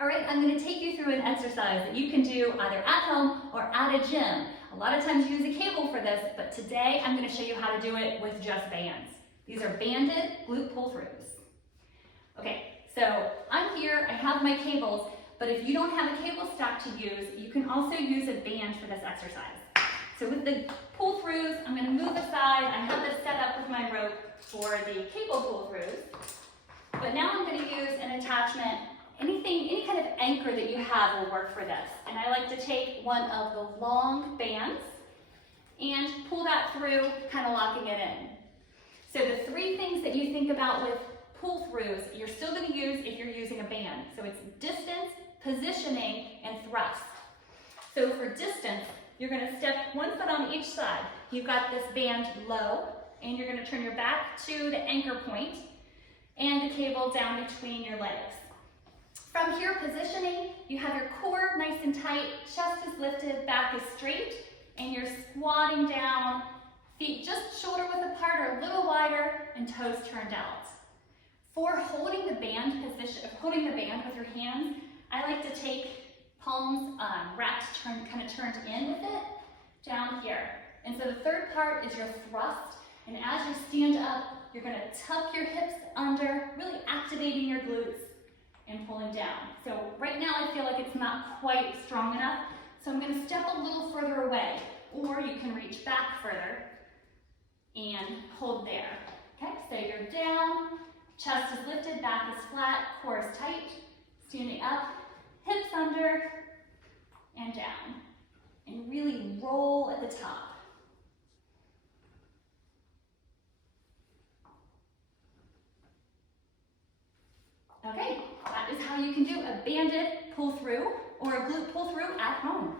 All right, I'm going to take you through an exercise that you can do either at home or at a gym. A lot of times you use a cable for this, but today I'm going to show you how to do it with just bands. These are banded glute pull throughs. Okay, so I'm here, I have my cables, but if you don't have a cable stack to use, you can also use a band for this exercise. So with the pull throughs, I'm going to move aside. I have this set up with my rope for the cable pull throughs, but now I'm going to use an attachment. Any kind of anchor that you have will work for this. And I like to take one of the long bands and pull that through, kind of locking it in. So the three things that you think about with pull throughs, you're still going to use if you're using a band. So it's distance, positioning, and thrust. So for distance, you're going to step one foot on each side. You've got this band low, and you're going to turn your back to the anchor point and the cable down between your legs. From here, positioning, you have your core nice and tight, chest is lifted, back is straight, and you're squatting down, feet just shoulder width apart or a little wider, and toes turned out. For holding the band position, holding the band with your hands, I like to take palms wrapped, kind of turned in with it, down here. And so the third part is your thrust, and as you stand up, you're going to tuck your hips under, really activating your glutes and pulling down. So right now I feel like it's not quite strong enough, so I'm going to step a little further away, or you can reach back further and hold there. Okay, so you're down, chest is lifted, back is flat, core is tight, standing up, hips under and down, and really roll at the top. Okay, that is how you can do a banded pull through or a glute pull through at home.